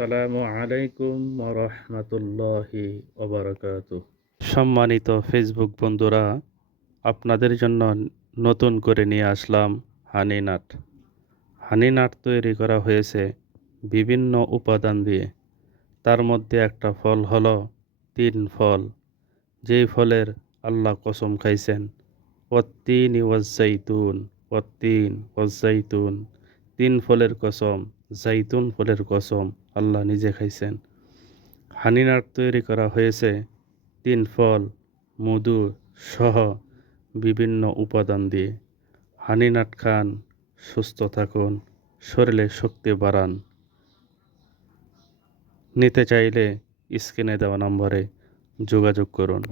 আসসালামু আলাইকুম রহমতুল্লাহি ওবরাকাতুহ। সম্মানিত ফেসবুক বন্ধুরা, আপনাদের জন্য নতুন করে নিয়ে আসলাম হানি নাট। হানি নাট তৈরি করা হয়েছে বিভিন্ন উপাদান দিয়ে। তার মধ্যে একটা ফল হলো তিন ফল, যেই ফলের আল্লাহ কসম খাইছেন, ওয়াত্তিন ওয়াজ্জাইতুন, ওয়াত্তিন ওয়াজ্জাইতুন। তিন ফলের কসম, জাইতুন ফলের কসম আল্লাহ নিজে খাইছেন। হানি নাট তৈরি করা হয়েছে তিন ফল, মধু সহ বিভিন্ন উপাদান দিয়ে। হানি নাট খান, সুস্থ থাকুন, শরীরে শক্তি বাড়ান। নিতে চাইলে স্ক্রিনে দেওয়া নম্বরে যোগাযোগ করুন।